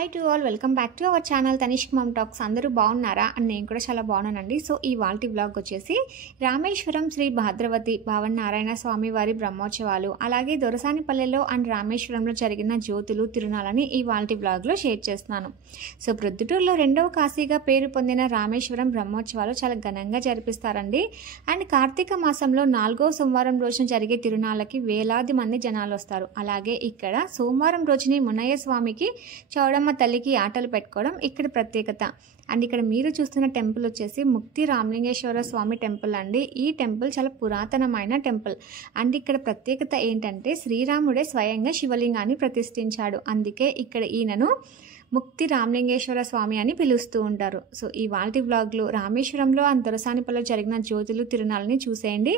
Hi to all, welcome back to our channel Tanishk mom talks. అందరూ బాగున్నారా? And నేను కూడా చాలా బాగున్నానండి. సో ఈ వాల్టి వ్లాగ్ వచ్చేసి రామేశ్వరం శ్రీ భాద్రవతి భావనారాయణ స్వామి వారి బ్రహ్మోత్సవాలు, అలాగే దొరసానిపల్లెలో అండ్ రామేశ్వరంలో జరిగిన జ్యోతులు తిరునాళ్ళని ఈ వాల్టి వ్లాగ్లో షేర్ చేస్తున్నాను. సో ప్రొద్దుటూరులో రెండవ కాశీగా పేరు పొందిన రామేశ్వరం బ్రహ్మోత్సవాలు చాలా ఘనంగా జరిపిస్తారండి. అండ్ కార్తీక మాసంలో 4వ సోమవారం రోజున జరిగే తిరునాళ్ళకి వేలాది మంది జనాలు వస్తారు. అలాగే ఇక్కడ సోమవారం రోజుని మునయ్య స్వామికి చౌడమ్మ తల్లికి ఆటలు పెట్టుకోవడం ఇక్కడ ప్రత్యేకత. అండ్ ఇక్కడ మీరు చూస్తున్న టెంపుల్ వచ్చేసి ముక్తి రామలింగేశ్వర స్వామి టెంపుల్ అండి. ఈ టెంపుల్ చాలా పురాతనమైన టెంపుల్. అండ్ ఇక్కడ ప్రత్యేకత ఏంటంటే శ్రీరాముడే స్వయంగా శివలింగాన్ని ప్రతిష్ఠించాడు. అందుకే ఇక్కడ ఈయనను ముక్తి రామలింగేశ్వర స్వామి అని పిలుస్తూ ఉంటారు. సో ఈ వాల్టి వ్లాగ్లో రామేశ్వరంలో అండ్ దొరసానిపల్లిలో జరిగిన జ్యోతులు తిరునాళ్ళని చూసేయండి.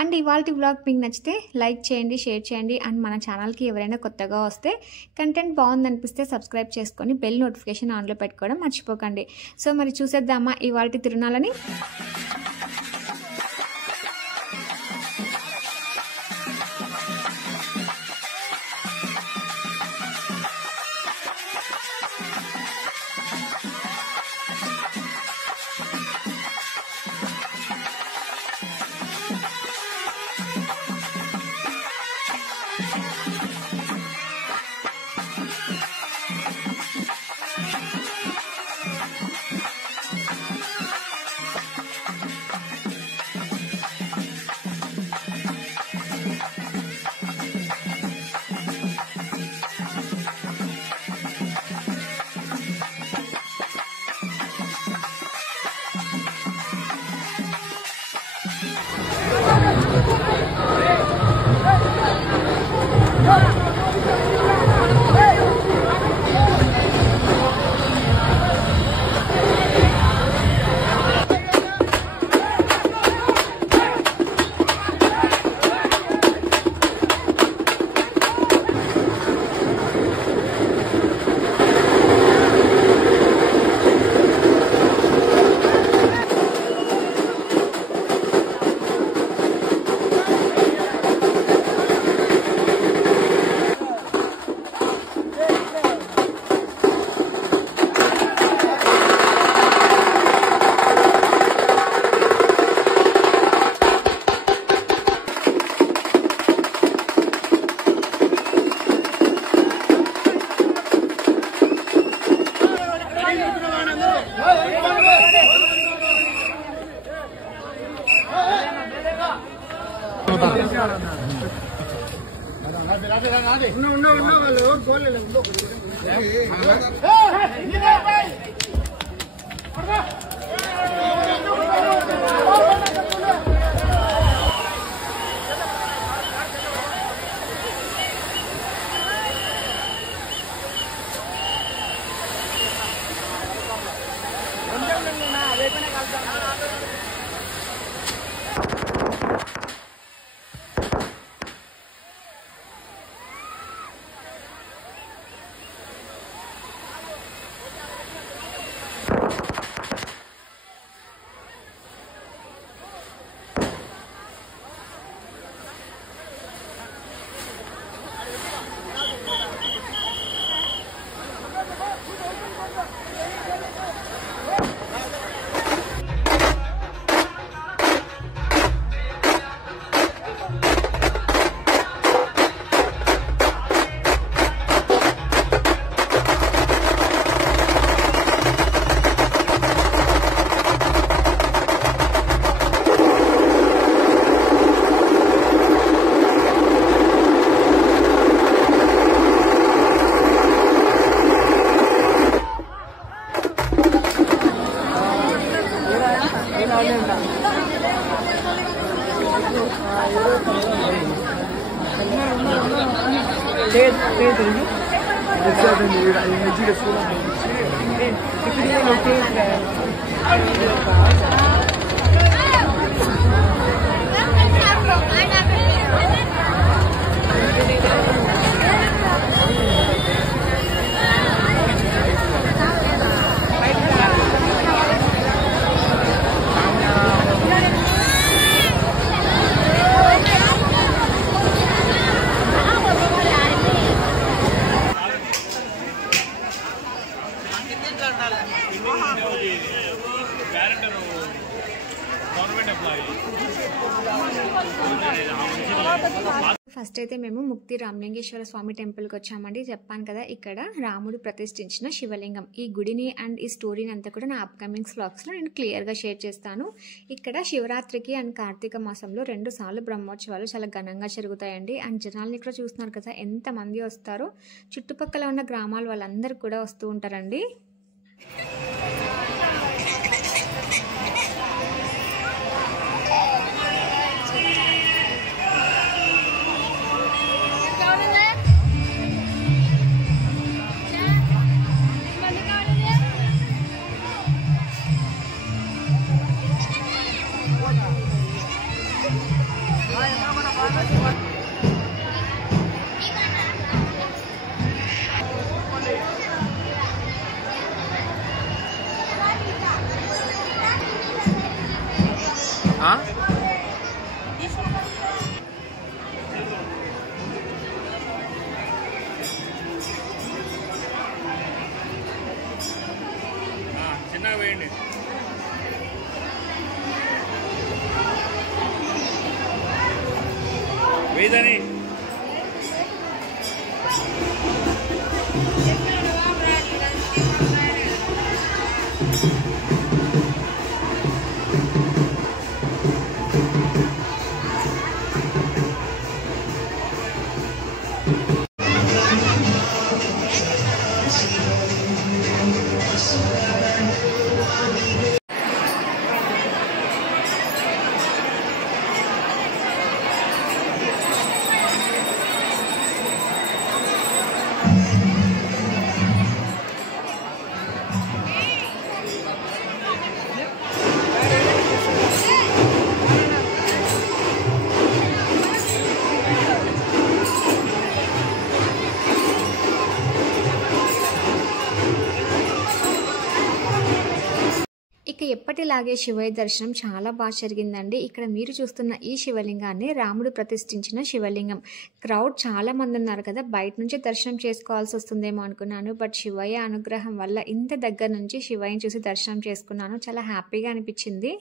అండ్ ఈ వాల్టి వ్లాగ్ మీకు నచ్చితే లైక్ చేయండి, షేర్ చేయండి. అండ్ మన ఛానల్కి ఎవరైనా కొత్తగా వస్తే కంటెంట్ బాగుందనిపిస్తే సబ్స్క్రైబ్ చేసుకొని బెల్ నోటిఫికేషన్ ఆన్లో పెట్టుకోవడం మర్చిపోకండి. సో మరి చూసేద్దామా ఈ వాల్టి తిరునాళ్ళని. ఫస్ట్ అయితే మేము ముక్తి రామలింగేశ్వర స్వామి టెంపుల్కి వచ్చామండి. చెప్పాను కదా, ఇక్కడ రాముడు ప్రతిష్ఠించిన శివలింగం. ఈ గుడిని అండ్ ఈ స్టోరీని అంతా కూడా నా అప్కమింగ్ వ్లాగ్స్లో నేను క్లియర్గా షేర్ చేస్తాను. ఇక్కడ శివరాత్రికి అండ్ కార్తీక మాసంలో 2 సార్లు బ్రహ్మోత్సవాలు చాలా ఘనంగా జరుగుతాయండి. అండ్ జనాల్ని ఇక్కడ చూస్తున్నారు కదా ఎంతమంది వస్తారో. చుట్టుపక్కల ఉన్న గ్రామాల వాళ్ళందరూ కూడా వస్తూ ఉంటారండి. చిన్నగా వేయండి. వేదని ఇక ఎప్పటిలాగే శివయ్య దర్శనం చాలా బాగా జరిగిందండి. ఇక్కడ మీరు చూస్తున్న ఈ శివలింగాన్ని రాముడు ప్రతిష్ఠించిన శివలింగం. క్రౌడ్ చాలా మంది ఉన్నారు కదా, బయట నుంచి దర్శనం చేసుకోవాల్సి వస్తుందేమో అనుకున్నాను. బట్ శివయ్య అనుగ్రహం వల్ల ఇంత దగ్గర నుంచి శివయ్యని చూసి దర్శనం చేసుకున్నాను. చాలా హ్యాపీగా అనిపించింది.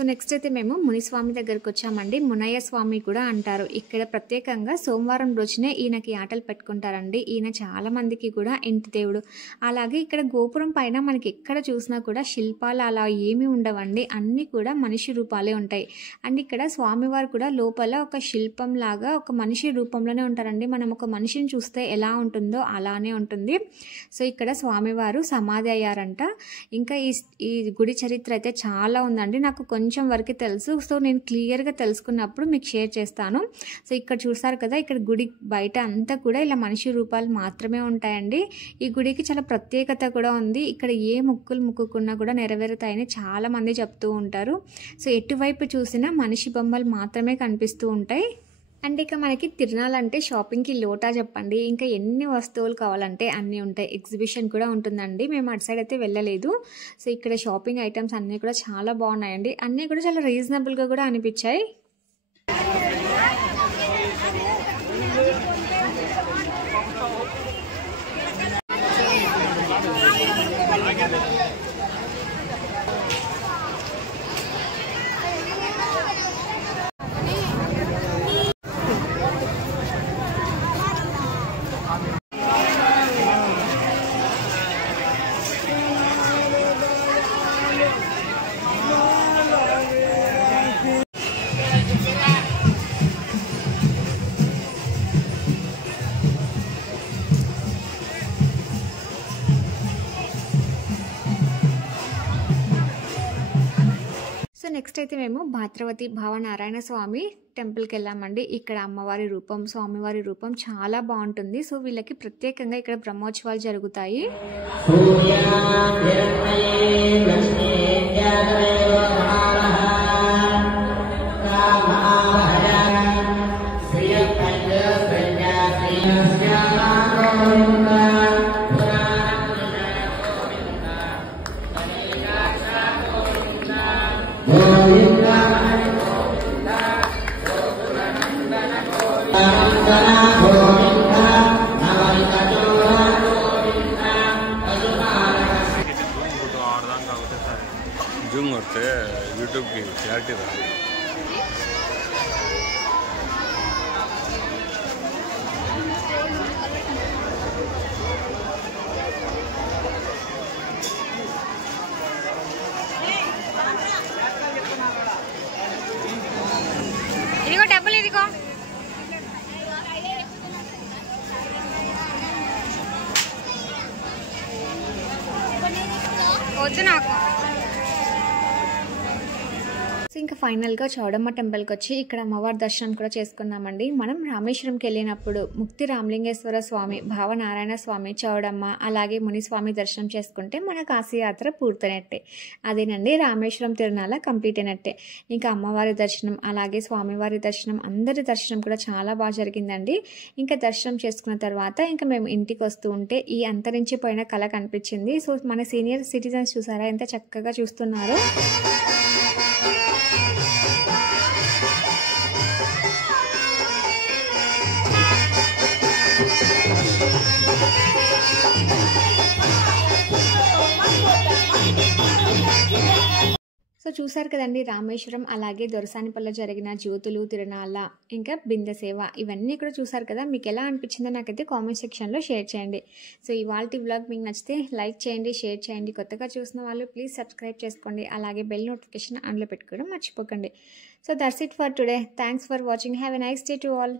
సో నెక్స్ట్ అయితే మేము మునిస్వామి దగ్గరికి వచ్చామండి. మునయ్య స్వామి కూడా అంటారు. ఇక్కడ ప్రత్యేకంగా సోమవారం రోజునే ఈయనకి ఆటలు పెట్టుకుంటారండి. ఈయన చాలా మందికి కూడా ఇంటి దేవుడు. అలాగే ఇక్కడ గోపురం పైన మనకి ఎక్కడ చూసినా కూడా శిల్పాలు అలా ఏమీ ఉండవండి, అన్నీ కూడా మనిషి రూపాలే ఉంటాయి. అండ్ ఇక్కడ స్వామివారు కూడా లోపల ఒక శిల్పం లాగా ఒక మనిషి రూపంలోనే ఉంటారండి. మనం ఒక మనిషిని చూస్తే ఎలా ఉంటుందో అలానే ఉంటుంది. సో ఇక్కడ స్వామివారు సమాధి అయ్యారంట. ఇంకా ఈ గుడి చరిత్ర అయితే చాలా ఉందండి. నాకు కొంచెం కొంచెం వరకు తెలుసు. సో నేను క్లియర్గా తెలుసుకున్నప్పుడు మీకు షేర్ చేస్తాను. సో ఇక్కడ చూసారు కదా, ఇక్కడ గుడి బయట అంతా కూడా ఇలా మనిషి రూపాలు మాత్రమే ఉంటాయండి. ఈ గుడికి చాలా ప్రత్యేకత కూడా ఉంది. ఇక్కడ ఏ మొక్కులు మొక్కుకున్నా కూడా నెరవేరుతాయని చాలా మంది చెప్తూ ఉంటారు. సో ఎటువైపు చూసినా మనిషి బొమ్మలు మాత్రమే కనిపిస్తూ ఉంటాయి. అండ్ ఇక మనకి తిరునాళ్ళంటే షాపింగ్కి లోటా చెప్పండి, ఇంకా ఎన్ని వస్తువులు కావాలంటే అన్నీ ఉంటాయి. ఎగ్జిబిషన్ కూడా ఉంటుందండి. మేము అటు సైడ్ అయితే వెళ్ళలేదు. సో ఇక్కడ షాపింగ్ ఐటమ్స్ అన్నీ కూడా చాలా బాగున్నాయండి. అన్నీ కూడా చాలా రీజనబుల్గా కూడా అనిపించాయి. సో నెక్స్ట్ అయితే మేము భాద్రవతి భావనారాయణ స్వామి టెంపుల్కి వెళ్ళామండి. ఇక్కడ అమ్మవారి రూపం, స్వామివారి రూపం చాలా బాగుంటుంది. సో వీళ్ళకి ప్రత్యేకంగా ఇక్కడ బ్రహ్మోత్సవాలు జరుగుతాయి. జూమ్ కొడితే యూట్యూబ్కి క్లారిటీ రాదు. ఇదిగో డబ్బులు, ఇదిగో వద్దు నాకు. సో ఇంకా ఫైనల్గా చౌడమ్మ టెంపుల్కి వచ్చి ఇక్కడ అమ్మవారి దర్శనం కూడా చేసుకున్నామండి. మనం రామేశ్వరంకి వెళ్ళినప్పుడు ముక్తి రామలింగేశ్వర స్వామి, భావనారాయణ స్వామి, చౌడమ్మ అలాగే మునిస్వామి దర్శనం చేసుకుంటే మన కాశీయాత్ర పూర్తయినట్టే. అదేనండి రామేశ్వరం తిరునాళ్ళ కంప్లీట్ అయినట్టే. ఇంకా అమ్మవారి దర్శనం అలాగే స్వామివారి దర్శనం, అందరి దర్శనం కూడా చాలా బాగా జరిగిందండి. ఇంకా దర్శనం చేసుకున్న తర్వాత ఇంకా మేము ఇంటికి వస్తూ ఉంటే ఈ అంతరించిపోయిన కళ కనిపించింది. సో మన సీనియర్ సిటిజన్స్ చూసారా ఎంత చక్కగా చూస్తున్నారు. సో చూసారు కదండి రామేశ్వరం అలాగే దొరసానిపల్లిలో జరిగిన జ్యోతులు, తిరునాళ్ళ, ఇంకా బిందె సేవ ఇవన్నీ కూడా చూసారు కదా. మీకు ఎలా అనిపించిందో నాకైతే కామెంట్ సెక్షన్లో షేర్ చేయండి. సో ఇవాల్టి వ్లాగ్ మీకు నచ్చితే లైక్ చేయండి, షేర్ చేయండి. కొత్తగా చూసిన వాళ్ళు ప్లీజ్ సబ్స్క్రైబ్ చేసుకోండి. అలాగే బెల్ నోటిఫికేషన్ ఆన్లో పెట్టుకోవడం మర్చిపోకండి. So that's it for today. Thanks for watching. Have a nice day to all.